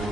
We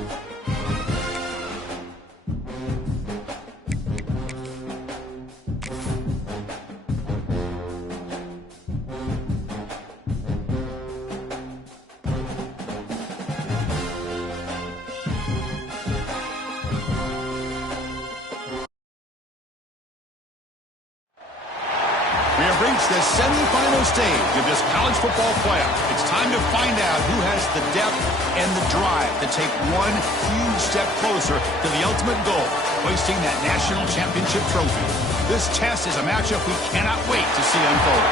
have reached the semifinal stage of this college football playoff. It's time to find out who has the depth and the drive to take one huge step closer to the ultimate goal, hoisting that national championship trophy. This test is a matchup we cannot wait to see unfold.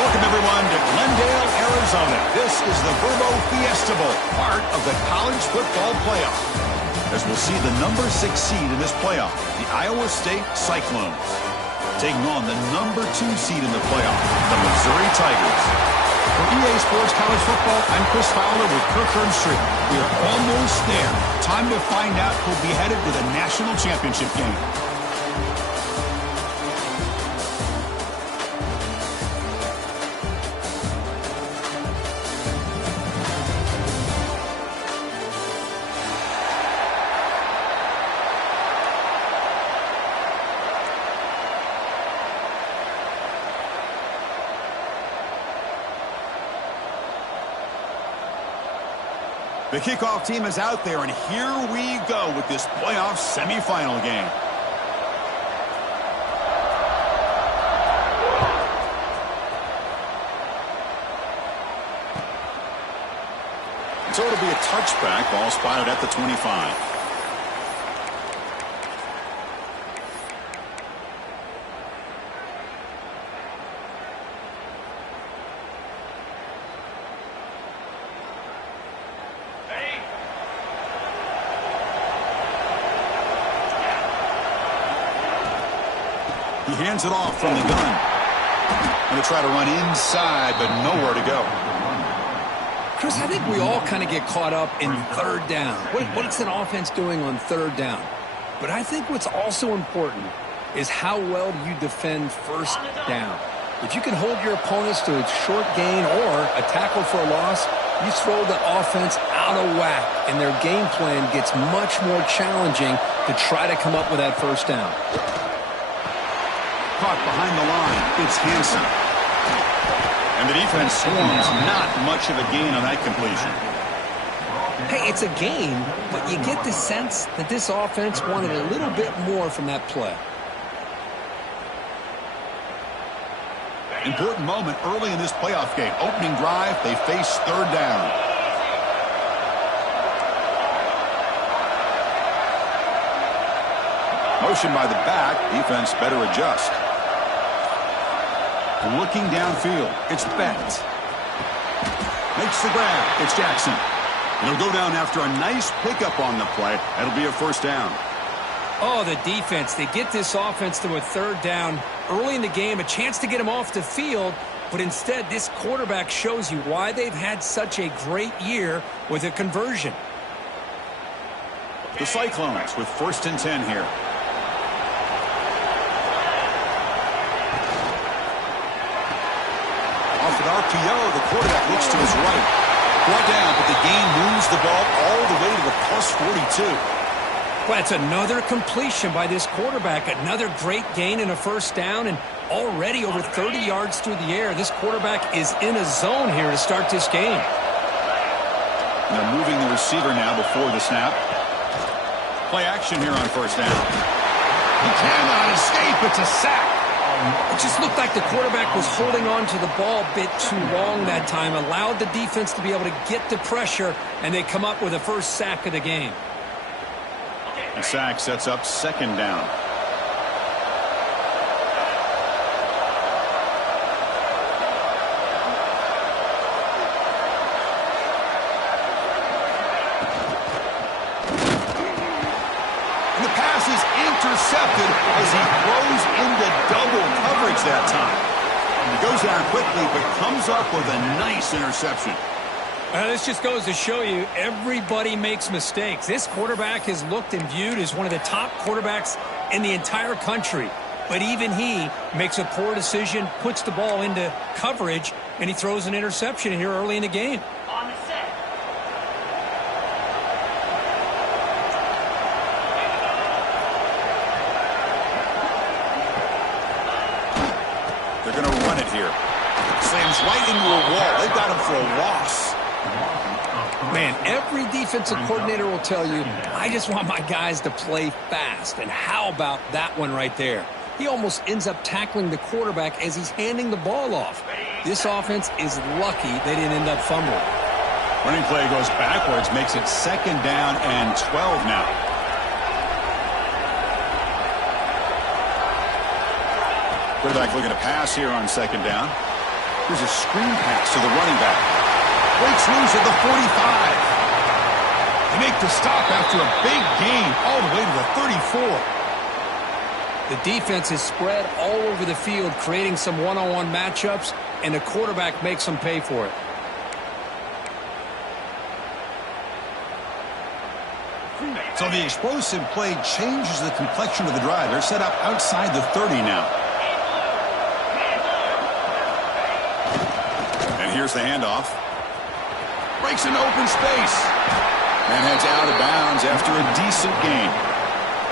Welcome, everyone, to Glendale, Arizona. This is the Verbo Fiesta Bowl, part of the college football playoff. As we'll see the number 6 seed in this playoff, the Iowa State Cyclones, taking on the number 2 seed in the playoff, the Missouri Tigers. For EA Sports College Football, I'm Chris Fowler with Kirk Street. We are almost there. Time to find out who'll be headed to the national championship game. The kickoff team is out there, and here we go with this playoff semifinal game. So it'll be a touchback, ball spotted at the 25. He hands it off from the gun. Going to try to run inside, but nowhere to go. Chris, I think we all kind of get caught up in third down. What's an offense doing on third down? But I think what's also important is how well do you defend first down. If you can hold your opponents to a short gain or a tackle for a loss, you throw the offense out of whack, and their game plan gets much more challenging to try to come up with that first down. Caught behind the line. It's Hansen. And the defense swarms. Not much of a gain on that completion. Hey, it's a gain, but you get the sense that this offense wanted a little bit more from that play. Important moment early in this playoff game. Opening drive, they face third down. Motion by the back. Defense better adjust. Looking downfield. It's Bent. Makes the grab. It's Jackson. He'll go down after a nice pickup on the play. That'll be a first down. Oh, the defense. They get this offense to a third down early in the game, a chance to get them off the field, but instead this quarterback shows you why they've had such a great year with a conversion. The Cyclones with 1st and 10 here. Off an RPO, the quarterback looks to his right. Brought down, but the gain moves the ball all the way to the plus 42. Well, that's another completion by this quarterback. Another great gain and a first down, and already over 30 yards through the air. This quarterback is in a zone here to start this game. They're moving the receiver now before the snap. Play action here on first down. He cannot escape. It's a sack. It just looked like the quarterback was holding on to the ball a bit too long that time, allowed the defense to be able to get the pressure, and they come up with the first sack of the game. The sack sets up second down. And the pass is intercepted as he throws into double coverage that time. And he goes down quickly, but comes up with a nice interception. This just goes to show you everybody makes mistakes. This quarterback is looked and viewed as one of the top quarterbacks in the entire country. But even he makes a poor decision, puts the ball into coverage, and he throws an interception here early in the game. runs right into a wall. They've got him for a loss. Man, every defensive coordinator will tell you, I just want my guys to play fast. And how about that one right there? He almost ends up tackling the quarterback as he's handing the ball off. This offense is lucky they didn't end up fumbling. Running play goes backwards, makes it 2nd down and 12 now. Quarterback looking to pass here on 2nd down. Here's a screen pass to the running back. Breaks loose at the 45. They make the stop after a big gain all the way to the 34. The defense is spread all over the field, creating some one-on-one matchups, and the quarterback makes them pay for it. So the explosive play changes the complexion of the drive. They're set up outside the 30 now. And here's the handoff. Breaks into open space. And heads out of bounds after a decent gain.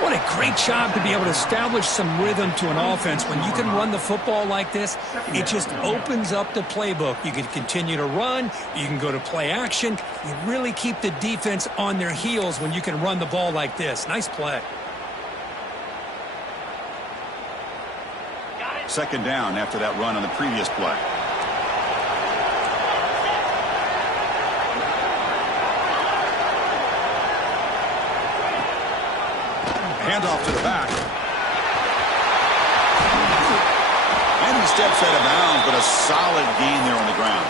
What a great job to be able to establish some rhythm to an offense. When you can run the football like this, it just opens up the playbook. You can continue to run. You can go to play action. You really keep the defense on their heels when you can run the ball like this. Nice play. 2nd down after that run on the previous play. Handoff to the back. And he steps out of bounds, but a solid gain there on the ground.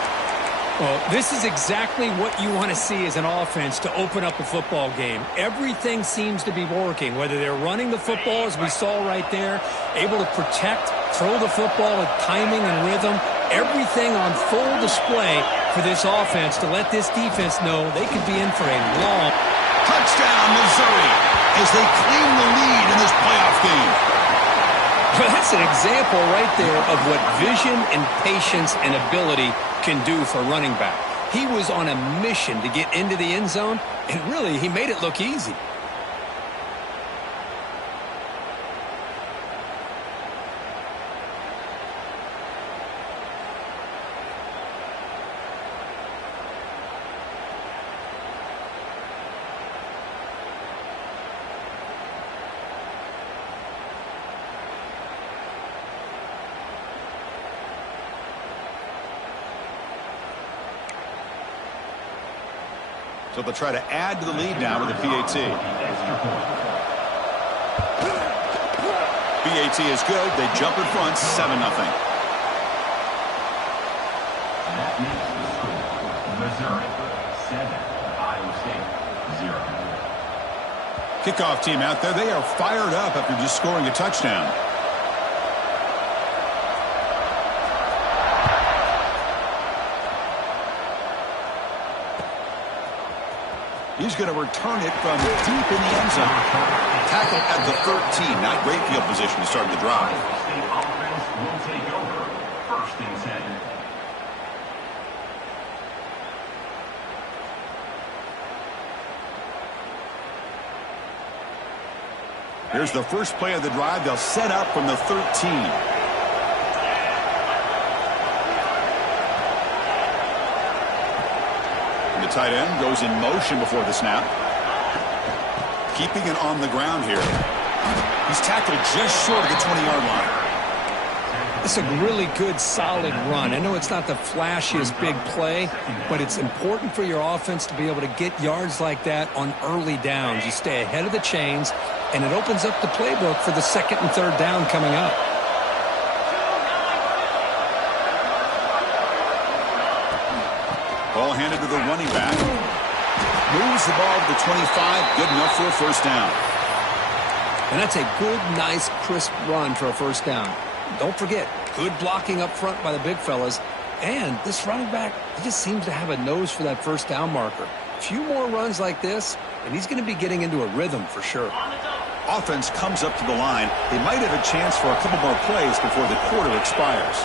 Well, this is exactly what you want to see as an offense to open up a football game. Everything seems to be working, whether they're running the football, as we saw right there, able to protect, throw the football with timing and rhythm, everything on full display for this offense to let this defense know they could be in for a long touchdown, Missouri, as they claim the lead in this playoff game. Well, that's an example right there of what vision and patience and ability can do for running back. He was on a mission to get into the end zone, and really, he made it look easy. So they'll try to add to the lead now with a PAT. PAT is good. They jump in front, 7-0. Missouri 7, Iowa State 0. Kickoff team out there. They are fired up after just scoring a touchdown. He's going to return it from deep in the end zone. Tackle at the 13. Not great field position to start the drive. State offense will take over 1st and 10. Here's the first play of the drive. They'll set up from the 13. The tight end goes in motion before the snap. Keeping it on the ground here. He's tackled just short of the 20-yard line. It's a really good, solid run. I know it's not the flashiest big play, but it's important for your offense to be able to get yards like that on early downs. You stay ahead of the chains, and it opens up the playbook for the 2nd and 3rd down coming up. Ball handed to the running back. Moves the ball to the 25. Good enough for a 1st down. And that's a good, nice, crisp run for a 1st down. Don't forget, good blocking up front by the big fellas. And this running back, he just seems to have a nose for that 1st down marker. A few more runs like this, and he's going to be getting into a rhythm for sure. Offense comes up to the line. They might have a chance for a couple more plays before the quarter expires.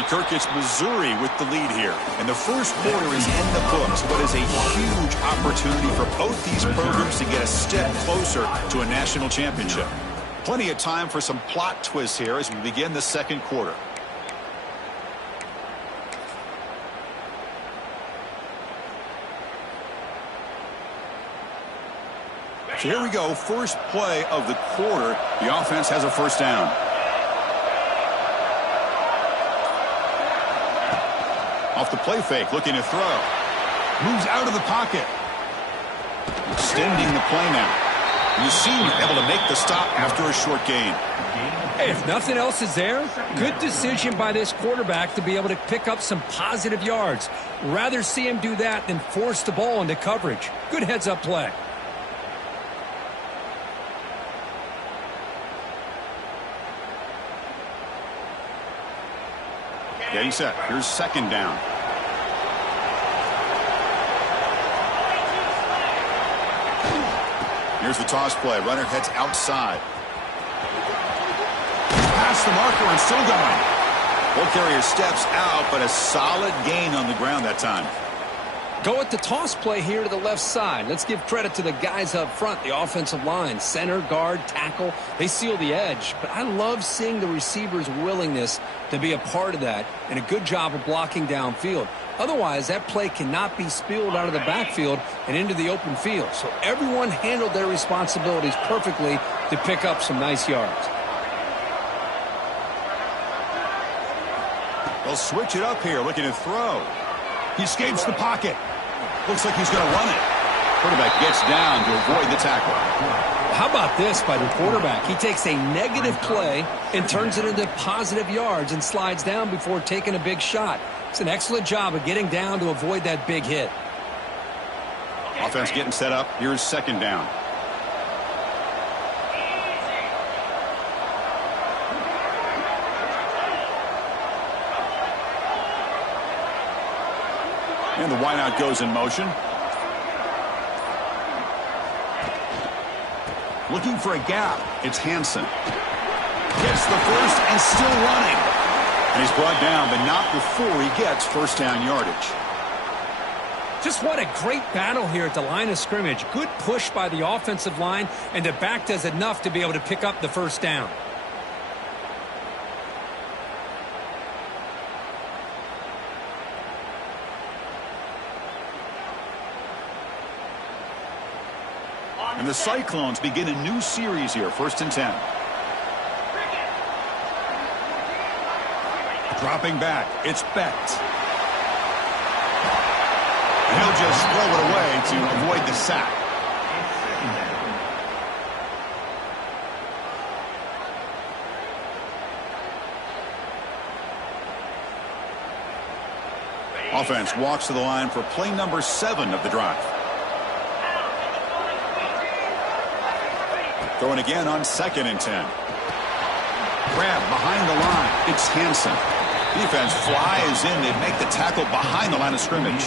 And Kirk, it's Missouri with the lead here. And the first quarter is in the books, but is a huge opportunity for both these programs to get a step closer to a national championship. Plenty of time for some plot twists here as we begin the second quarter. So here we go, first play of the quarter. The offense has a first down. Off the play fake, looking to throw. Moves out of the pocket. Extending the play now. You seem able to make the stop after a short gain. Hey, if nothing else is there, good decision by this quarterback to be able to pick up some positive yards. Rather see him do that than force the ball into coverage. Good heads-up play. Getting set. Here's second down. Here's the toss play. Runner heads outside. Past the marker and still going. Ball carrier steps out, but a solid gain on the ground that time. Go with the toss play here to the left side. Let's give credit to the guys up front, the offensive line, center, guard, tackle. They seal the edge. But I love seeing the receiver's willingness to be a part of that and a good job of blocking downfield. Otherwise, that play cannot be spilled out of the backfield and into the open field. So everyone handled their responsibilities perfectly to pick up some nice yards. They'll switch it up here, looking to throw. He escapes the pocket. Looks like he's going to run it. Quarterback gets down to avoid the tackle. How about this by the quarterback? He takes a negative play and turns it into positive yards and slides down before taking a big shot. It's an excellent job of getting down to avoid that big hit. Offense getting set up. Here's second down. And the wideout goes in motion. Looking for a gap. It's Hansen. Gets the first and still running. And he's brought down, but not before he gets first down yardage. Just what a great battle here at the line of scrimmage. Good push by the offensive line, and the back does enough to be able to pick up the first down. And the Cyclones begin a new series here, 1st and 10. Dropping back, it's Becht. And he'll just throw it away to avoid the sack. Offense walks to the line for play number 7 of the drive. Throwing again on 2nd and 10. Grab behind the line. It's Hansen. Defense flies in. They make the tackle behind the line of scrimmage.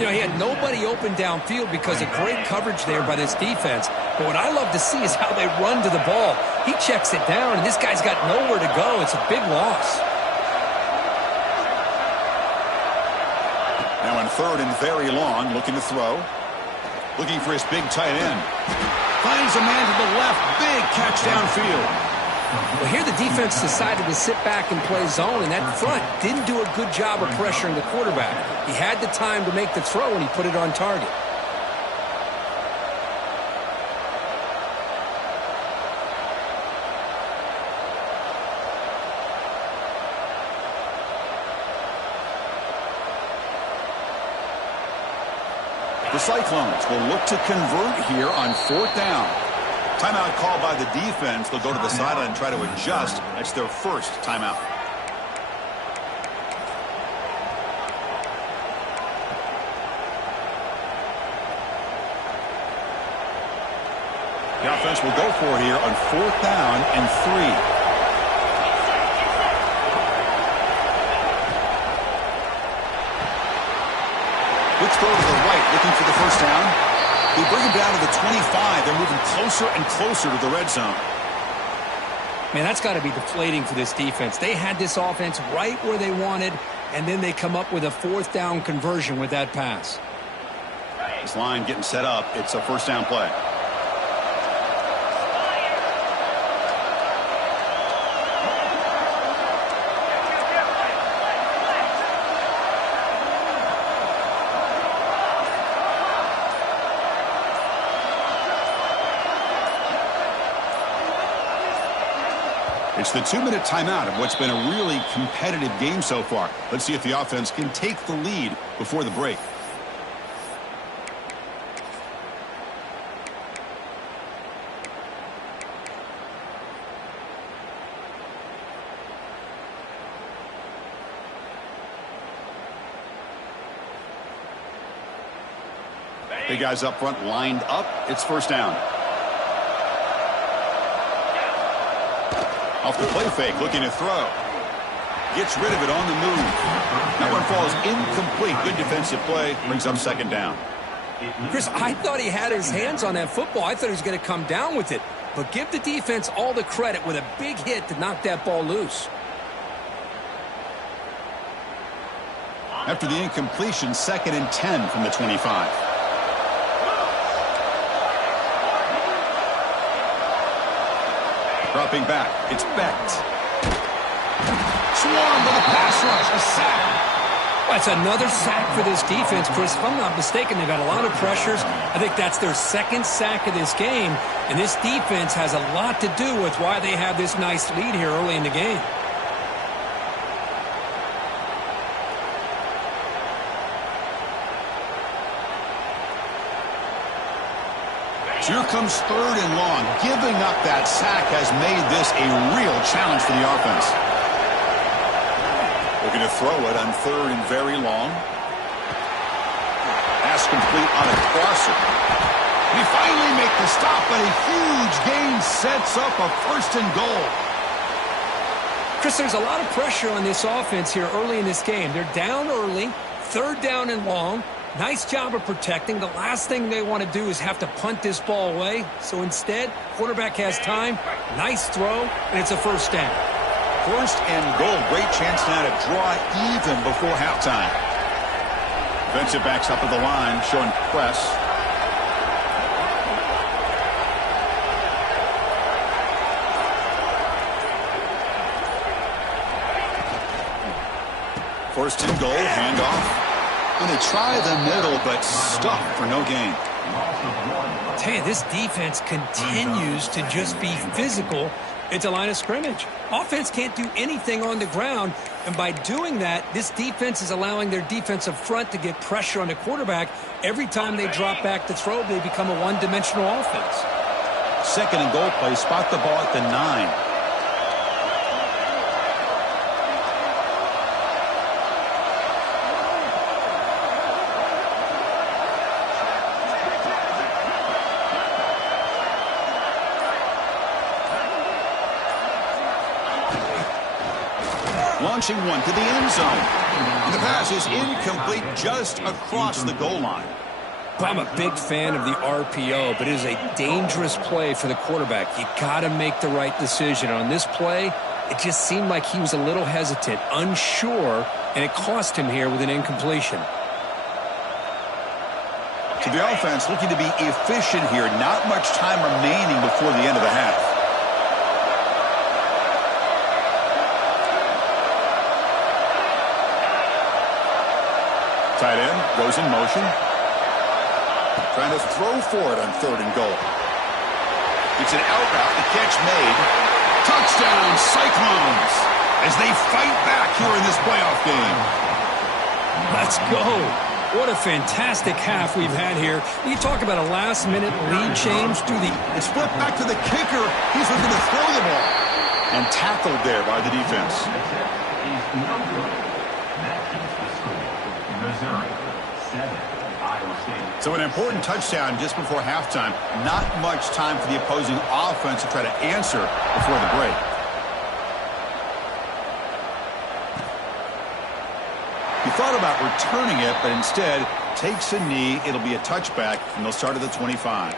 You know, he had nobody open downfield because of great coverage there by this defense. But what I love to see is how they run to the ball. He checks it down, and this guy's got nowhere to go. It's a big loss. Now on 3rd and very long, looking to throw. Looking for his big tight end. Finds a man to the left. Big catch downfield. Well, here the defense decided to sit back and play zone, and that front didn't do a good job of pressuring the quarterback. He had the time to make the throw, and he put it on target. The Cyclones will look to convert here on 4th down. Timeout called by the defense. They'll go to the sideline and try to adjust. That's their first timeout. The offense will go for it here on 4th down and 3. Quick throw to the right, looking for the first down. They bring him down to the 25. They're moving closer and closer to the red zone. Man, that's got to be deflating for this defense. They had this offense right where they wanted, and then they come up with a fourth down conversion with that pass. This line getting set up. It's a first down play. It's the 2-minute timeout of what's been a really competitive game so far. Let's see if the offense can take the lead before the break. Big guys up front lined up. It's first down. Off the play fake, looking to throw. Gets rid of it on the move. That one falls incomplete. Good defensive play. Brings up second down. Chris, I thought he had his hands on that football. I thought he was going to come down with it. But give the defense all the credit with a big hit to knock that ball loose. After the incompletion, 2nd and 10 from the 25. Dropping back, it's Becht. Swarmed with a pass rush, a sack. That's another sack for this defense, Chris. If I'm not mistaken, they've got a lot of pressures. I think that's their second sack of this game, and this defense has a lot to do with why they have this nice lead here early in the game. Here comes 3rd and long. Giving up that sack has made this a real challenge for the offense. Looking to throw it on 3rd and very long. Pass complete on a crosser. We finally make the stop, but a huge gain sets up a 1st and goal. Chris, there's a lot of pressure on this offense here early in this game. They're down early, 3rd down and long. Nice job of protecting. The last thing they want to do is have to punt this ball away. So instead, quarterback has time. Nice throw, and it's a first down. 1st and goal. Great chance now to draw even before halftime. Defensive backs up at the line, showing press. First and goal, handoff. Going to try the middle, but stuck for no gain. I tell you, this defense continues to just be physical at the line of scrimmage. Offense can't do anything on the ground, and by doing that, this defense is allowing their defensive front to get pressure on the quarterback. Every time they drop back to throw, they become a one-dimensional offense. 2nd and goal play, spot the ball at the 9. Launching one to the end zone. And the pass is incomplete just across the goal line. I'm a big fan of the RPO, but it is a dangerous play for the quarterback. You got to make the right decision. On this play, it just seemed like he was a little hesitant, unsure, and it cost him here with an incompletion. So the offense looking to be efficient here. Not much time remaining before the end of the half. Tight end goes in motion. Trying to throw for it on 3rd and goal. It's an out route. The catch made. Touchdown, Cyclones, as they fight back here in this playoff game. Let's go. What a fantastic half we've had here. We talk about a last-minute lead change to the... It's flipped back to the kicker. He's looking to throw the ball. And tackled there by the defense. So an important touchdown just before halftime. Not much time for the opposing offense to try to answer before the break. He thought about returning it, but instead takes a knee. It'll be a touchback, and they'll start at the 25.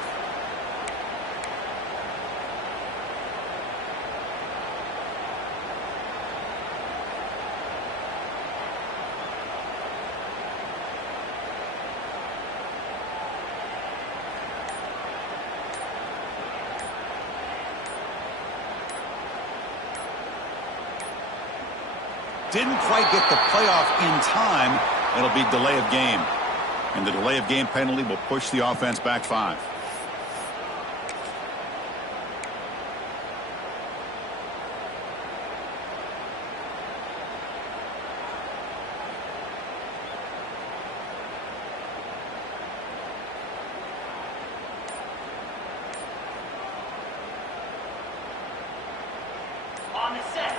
Didn't quite get the playoff in time. It'll be delay of game. And the delay of game penalty will push the offense back 5. On the set.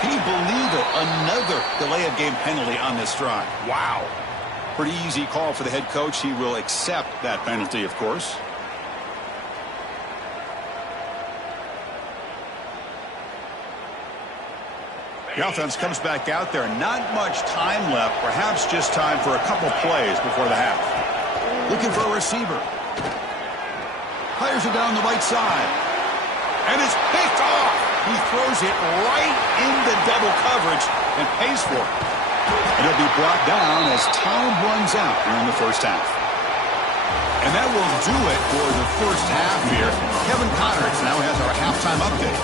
Can you believe it? Another delay of game penalty on this drive. Wow. Pretty easy call for the head coach. He will accept that penalty, of course. The offense comes back out there. Not much time left. Perhaps just time for a couple plays before the half. Looking for a receiver. Fires it down the right side. And it's picked off. He throws it right into double coverage and pays for it. And it'll be brought down as time runs out here in the first half. And that will do it for the first half here. Kevin Connors now has our halftime update.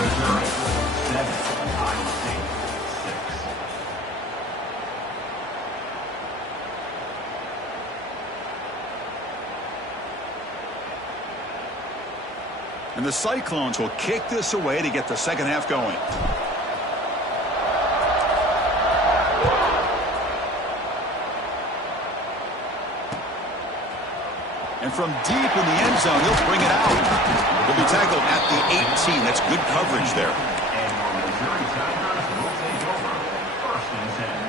Missouri 7, Iowa State 6. And the Cyclones will kick this away to get the second half going. And from deep in the end zone, he'll bring it out. He'll be tackled at the 18. That's good coverage there. And your Missouri Tigers will take over 1st and 10.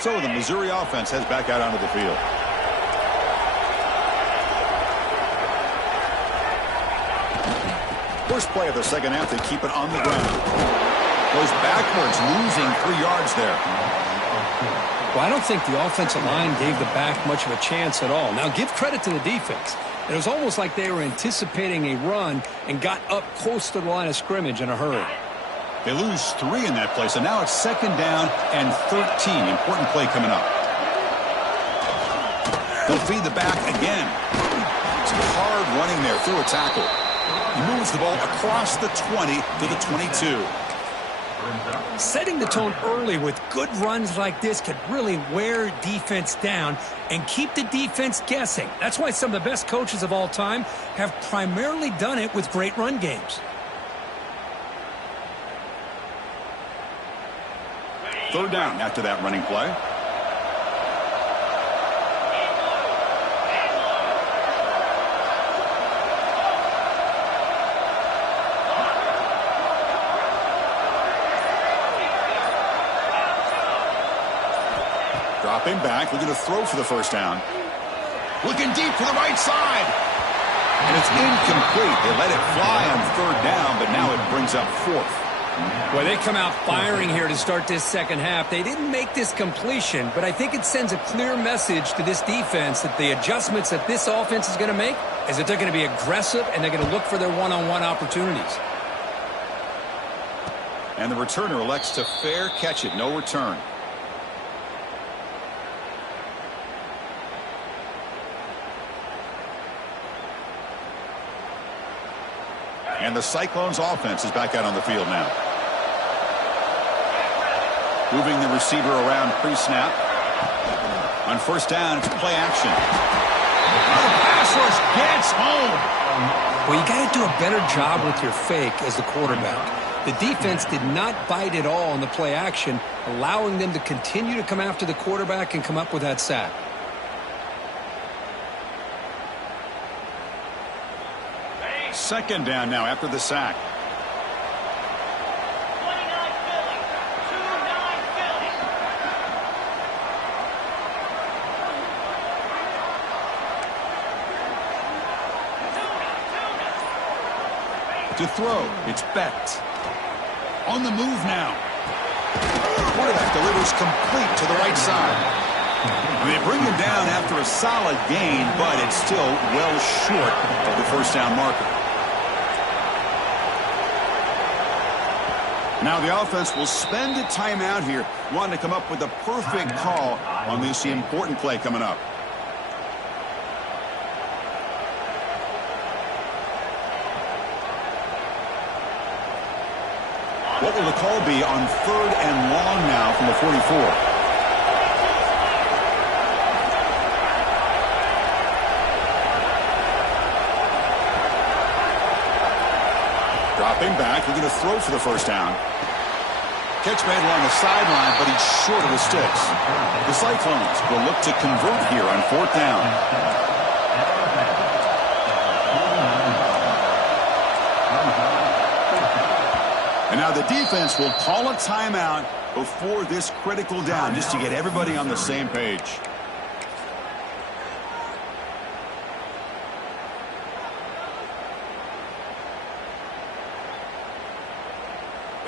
So the Missouri offense heads back out onto the field. First play of the second half, they keep it on the ground. Goes backwards, losing 3 yards there. Well, I don't think the offensive line gave the back much of a chance at all. Now, give credit to the defense. It was almost like they were anticipating a run and got up close to the line of scrimmage in a hurry. They lose 3 in that play, so now it's second down and 13. Important play coming up. They'll feed the back again. It's hard running there through a tackle. He moves the ball across the 20 to the 22. Setting the tone early with good runs like this can really wear defense down and keep the defense guessing. That's why some of the best coaches of all time have primarily done it with great run games. Third down after that running play. Dropping back, looking to throw for the first down. Looking deep to the right side. And it's incomplete. They let it fly on third down, but now it brings up 4th. Well, they come out firing here to start this second half. They didn't make this completion, but I think it sends a clear message to this defense that the adjustments that this offense is going to make is that they're going to be aggressive and they're going to look for their one-on-one opportunities. And the returner elects to fair catch it. No return. And the Cyclones offense is back out on the field now. Moving the receiver around pre-snap. On first down, it's play action. The pass rush gets home. Well, you got to do a better job with your fake as the quarterback. The defense did not bite at all in the play action, allowing them to continue to come after the quarterback and come up with that sack. Second down now after the sack. 29 Philly. 2-9 Philly. To throw, it's Beck. On the move now. Quarterback delivers complete to the right side. They bring him down after a solid gain, but it's still well short of the first down marker. Now the offense will spend a timeout here, wanting to come up with a perfect call on this important play coming up. What will the call be on 3rd and long now from the 44? Dropping back, looking to throw for the first down. Catch made along the sideline, but he's short of the sticks. The Cyclones will look to convert here on 4th down. And now the defense will call a timeout before this critical down, just to get everybody on the same page.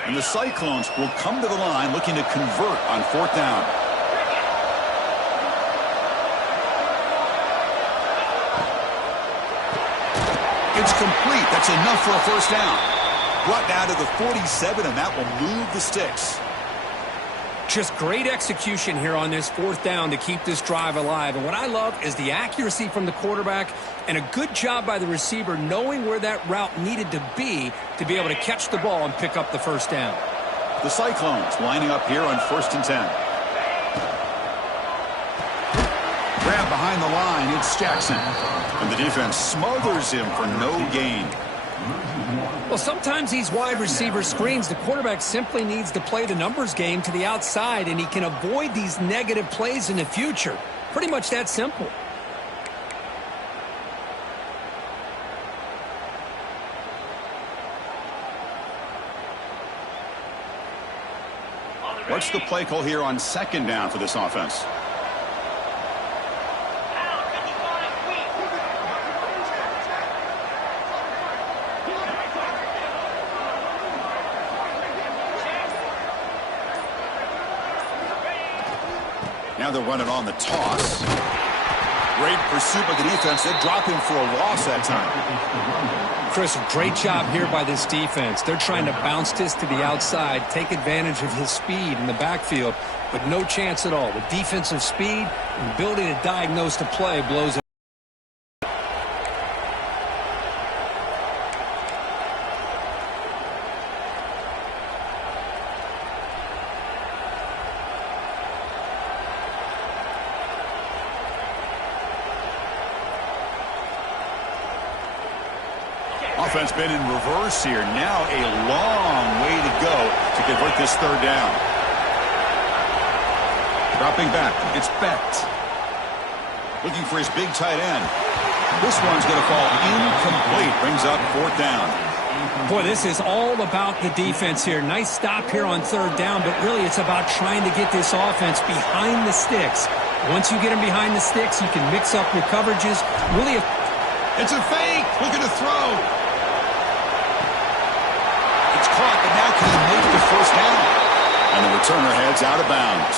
And the Cyclones will come to the line looking to convert on 4th down. It's complete. That's enough for a first down. Brought down to the 47, and that will move the sticks. Just great execution here on this 4th down to keep this drive alive. And what I love is the accuracy from the quarterback and a good job by the receiver knowing where that route needed to be able to catch the ball and pick up the first down. The Cyclones lining up here on 1st and 10. Grab behind the line, it's Jackson. And the defense smothers him for no gain. Well, sometimes these wide receiver screens, the quarterback simply needs to play the numbers game to the outside, and he can avoid these negative plays in the future. Pretty much that simple. What's the play call here on 2nd down for this offense? Now they're running on the toss. Great pursuit by the defense. They drop him for a loss that time. Chris, great job here by this defense. They're trying to bounce this to the outside, take advantage of his speed in the backfield, but no chance at all. The defensive speed and ability to diagnose the play blows it. Offense been in reverse here. Now a long way to go to convert this 3rd down. Dropping back, it's Becht. Looking for his big tight end. This one's going to fall incomplete. Brings up 4th down. Boy, this is all about the defense here. Nice stop here on 3rd down, but really it's about trying to get this offense behind the sticks. Once you get them behind the sticks, you can mix up your coverages. Really, it's a fake. Looking to throw. Caught, but now can he make the first down? And the returner heads out of bounds.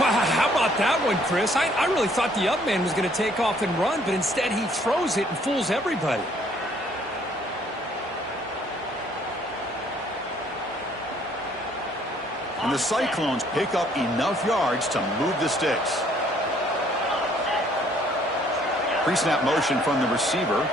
Wow, how about that one, Chris? I really thought the up man was going to take off and run, but instead he throws it and fools everybody. And the Cyclones pick up enough yards to move the sticks. Pre-snap motion from the receiver.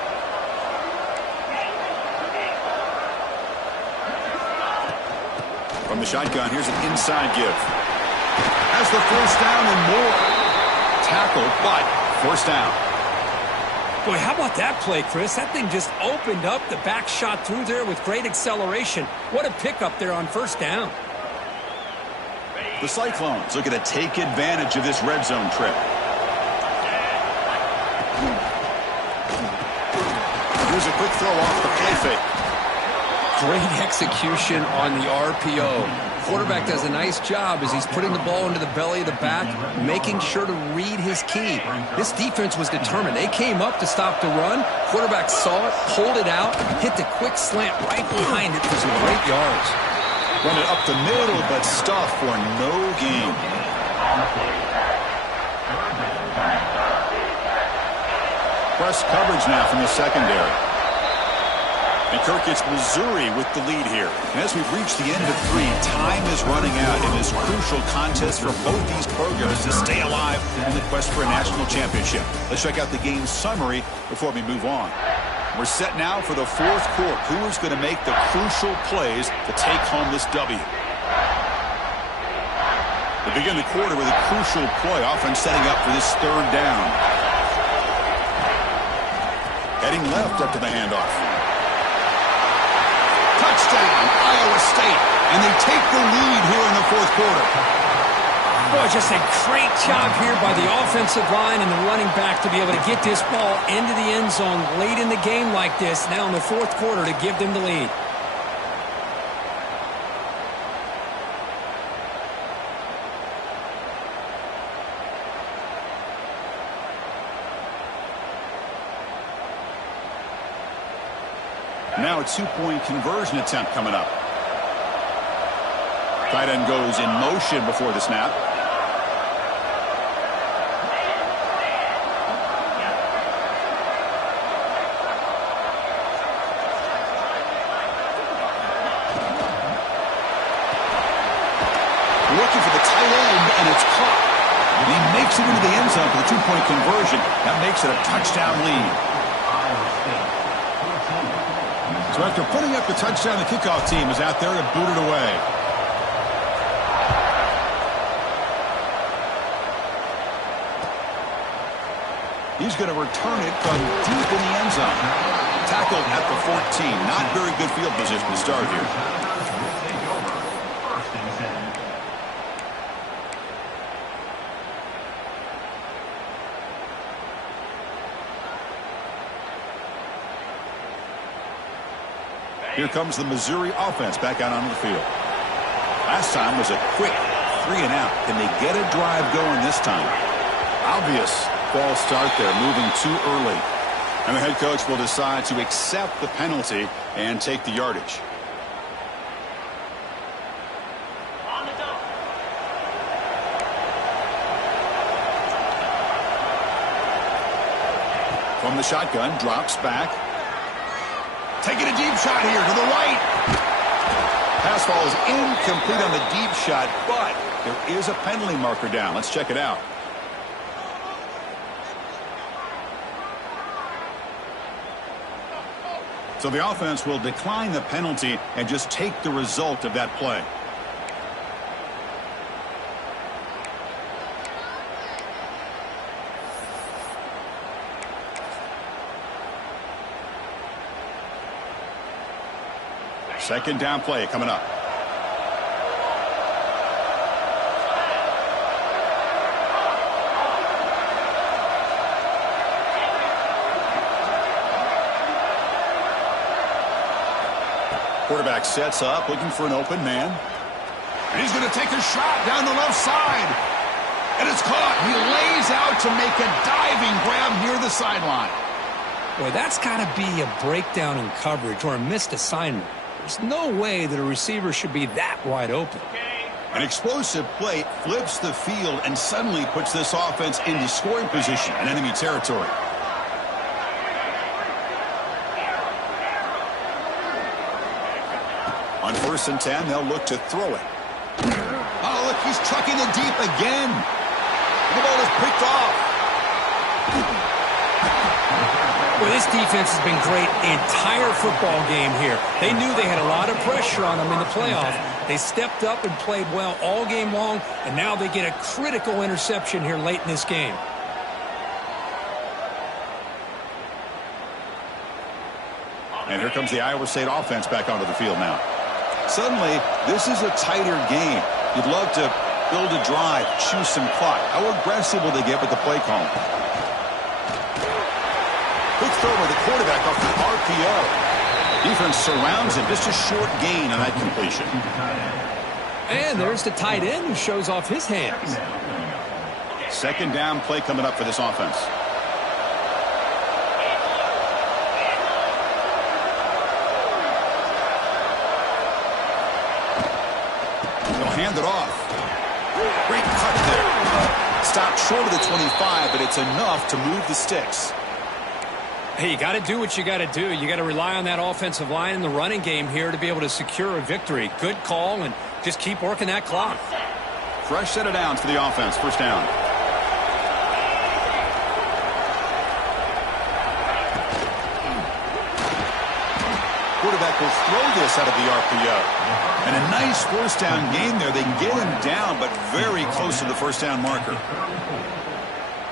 From the shotgun, here's an inside give. Has the first down and more. Tackled, but first down. Boy, how about that play, Chris? That thing just opened up. The back shot through there with great acceleration. What a pickup there on first down. The Cyclones looking to take advantage of this red zone trip. Here's a quick throw off the play fake. Great execution on the RPO. Quarterback does a nice job as he's putting the ball into the belly of the back, making sure to read his key. This defense was determined. They came up to stop the run. Quarterback saw it, pulled it out, hit the quick slant right behind it for some great yards. Run it up the middle, but stuffed for no gain. Press coverage now from the secondary. And Kirk, it's Missouri with the lead here. And as we've reached the end of 3, time is running out in this crucial contest for both these programs to stay alive in the quest for a national championship. Let's check out the game summary before we move on. We're set now for the 4th quarter. Who is going to make the crucial plays to take home this W? They begin the quarter with a crucial play, often setting up for this 3rd down. Heading left up to the handoff. Touchdown, Iowa State. And they take the lead here in the 4th quarter. Boy, just a great job here by the offensive line and the running back to be able to get this ball into the end zone late in the game like this, now in the 4th quarter, to give them the lead. Now a 2-point conversion attempt coming up. Tight end goes in motion before the snap. Looking for the tight end, and it's caught. And he makes it into the end zone for the 2-point conversion. That makes it a touchdown lead. So after putting up the touchdown, the kickoff team is out there to boot it away. He's going to return it from deep in the end zone. Tackled at the 14. Not very good field position to start here. Here comes the Missouri offense back out onto the field. Last time was a quick 3-and-out. Can they get a drive going this time? Obvious false start there, moving too early. And the head coach will decide to accept the penalty and take the yardage. On the double. From the shotgun, drops back. Taking a deep shot here to the right. Pass ball is incomplete on the deep shot, but there is a penalty marker down. Let's check it out. So the offense will decline the penalty and just take the result of that play. Second down play coming up. Quarterback sets up, looking for an open man. And he's going to take a shot down the left side. And it's caught. He lays out to make a diving grab near the sideline. Boy, that's got to be a breakdown in coverage or a missed assignment. There's no way that a receiver should be that wide open. An explosive play flips the field and suddenly puts this offense into scoring position in enemy territory. On 1st and 10, they'll look to throw it. Oh, look, he's trucking it deep again. The ball is picked off. Well, this defense has been great the entire football game here. They knew they had a lot of pressure on them in the playoff. They stepped up and played well all game long, and now they get a critical interception here late in this game. And here comes the Iowa State offense back onto the field now. Suddenly, this is a tighter game. You'd love to build a drive, choose some clock. How aggressive will they get with the play call? Quick throw by the quarterback off the RPO. Defense surrounds him. Just a short gain on that completion. And there's the tight end who shows off his hands. Second down play coming up for this offense. They'll hand it off. Great cut there. Stopped short of the 25, but it's enough to move the sticks. Hey, you got to do what you got to do. You got to rely on that offensive line in the running game here to be able to secure a victory. Good call, and just keep working that clock. Fresh set of downs for the offense. First down. Quarterback will throw this out of the RPO. And a nice first down game there. They can get him down, but very close to the first down marker.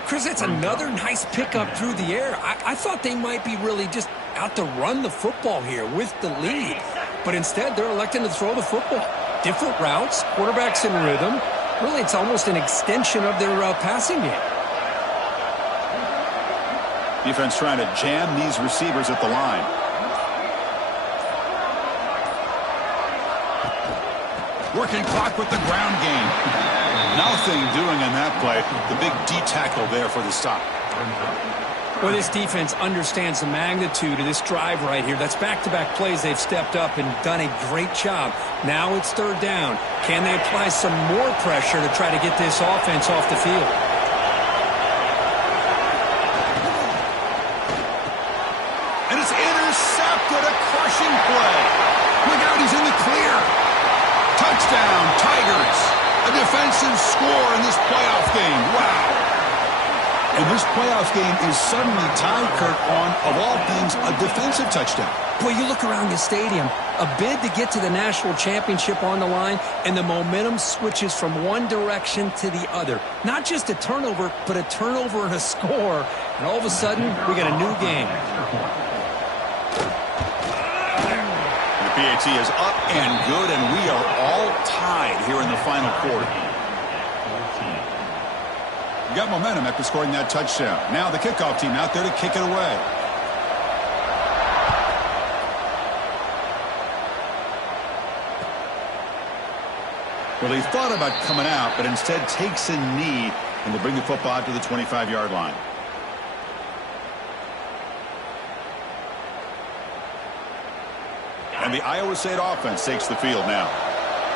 Chris, that's another nice pickup through the air. I thought they might be really just out to run the football here with the lead. But instead, they're electing to throw the football. Different routes, quarterbacks in rhythm. Really, it's almost an extension of their passing game. Defense trying to jam these receivers at the line. Working clock with the ground game. Nothing doing on that play. The big D tackle there for the stop. Well, this defense understands the magnitude of this drive right here. That's back-to-back plays. They've stepped up and done a great job. Now it's third down. Can they apply some more pressure to try to get this offense off the field? And it's intercepted. A crushing play. Look out, he's in the clear. Touchdown, Tigers. A defensive score in this playoff game. Wow. And this playoff game is suddenly tied, Kurt, on, of all things, a defensive touchdown. Boy, you look around the stadium, a bid to get to the national championship on the line, and the momentum switches from one direction to the other. Not just a turnover, but a turnover and a score. And all of a sudden, we got a new game. The PAT is up and good, and we are all tied here in the final quarter. We got momentum after scoring that touchdown. Now the kickoff team out there to kick it away. Well, he thought about coming out, but instead takes a knee, and they bring the football out to the 25-yard line. And the Iowa State offense takes the field now.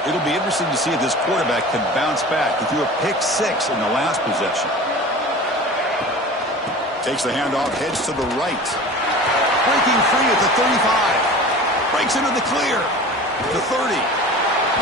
It'll be interesting to see if this quarterback can bounce back. He threw a pick-6 in the last possession. Takes the handoff, heads to the right. Breaking free at the 35. Breaks into the clear. The 30.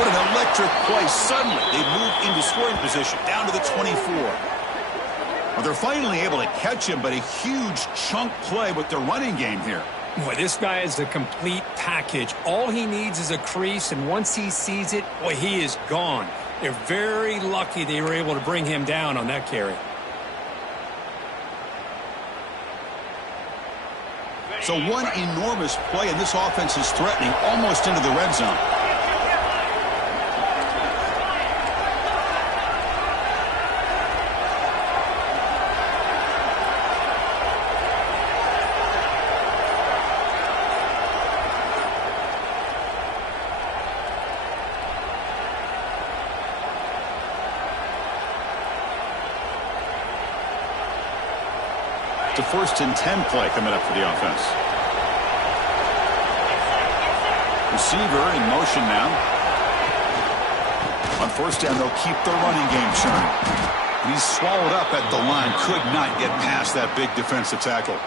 What an electric play. Suddenly, they move into scoring position, down to the 24. Well, they're finally able to catch him, but a huge chunk play with their running game here. Boy, this guy is a complete package. All he needs is a crease, and once he sees it, boy, he is gone. They're very lucky they were able to bring him down on that carry. So one enormous play, and this offense is threatening almost into the red zone. It's a 1st and 10 play coming up for the offense. Receiver in motion now. On 1st down, they'll keep the running game churning. He's swallowed up at the line. Could not get past that big defensive tackle.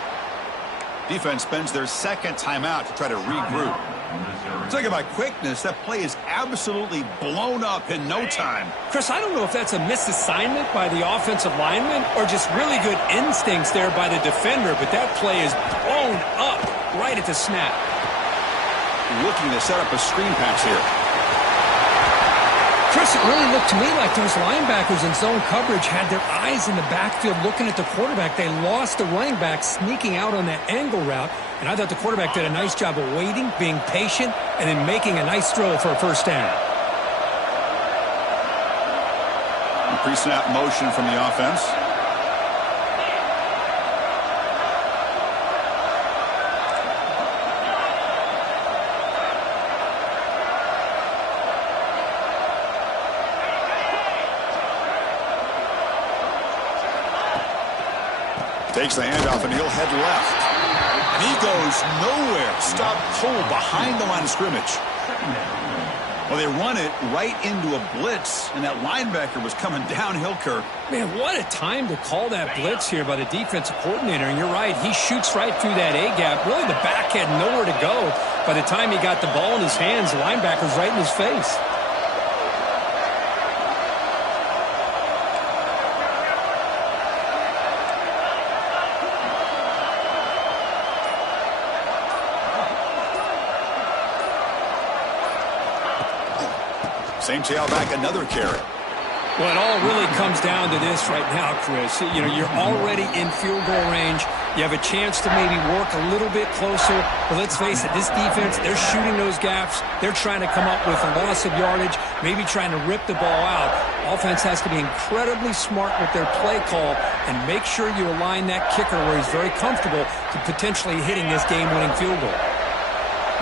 Defense spends their second timeout to try to regroup. Talking about quickness, that play is absolutely blown up in no time. Chris, I don't know if that's a misassignment by the offensive lineman or just really good instincts there by the defender, but that play is blown up right at the snap. Looking to set up a screen pass here. Chris, it really looked to me like those linebackers in zone coverage had their eyes in the backfield looking at the quarterback. They lost the running back sneaking out on that angle route, and I thought the quarterback did a nice job of waiting, being patient, and then making a nice throw for a first down. Pre-snap motion from the offense. Takes the handoff, and he'll head left. And he goes nowhere. Stop cold behind the line of scrimmage. Well, they run it right into a blitz, and that linebacker was coming downhill, Kirk. Man, what a time to call that blitz here by the defensive coordinator. And you're right, he shoots right through that A-gap. Really, the back had nowhere to go. By the time he got the ball in his hands, the linebacker's right in his face. Ncaa back another carry. Well, it all really comes down to this right now, Chris. You know, you're already in field goal range. You have a chance to maybe work a little bit closer. But let's face it, this defense, they're shooting those gaps. They're trying to come up with a loss of yardage, maybe trying to rip the ball out. Offense has to be incredibly smart with their play call and make sure you align that kicker where he's very comfortable to potentially hitting this game-winning field goal.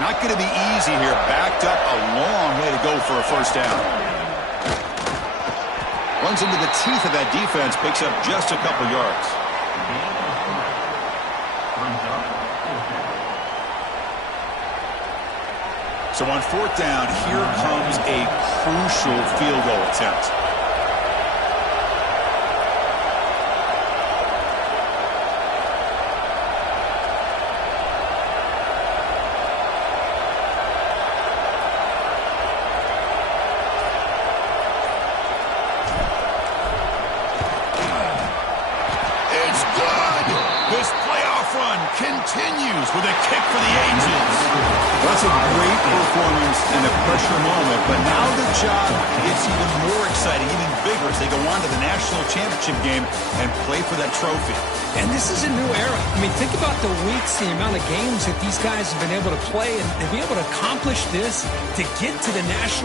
Not going to be easy here. Backed up a long way to go for a first down. Runs into the teeth of that defense, picks up just a couple yards. So on fourth down, here comes a crucial field goal attempt. Continues with a kick for the ages. That's a great performance in a pressure moment, but now the job gets even more exciting, even bigger as they go on to the national championship game and play for that trophy. And this is a new era. I mean, think about the weeks, the amount of games that these guys have been able to play and be able to accomplish this to get to the national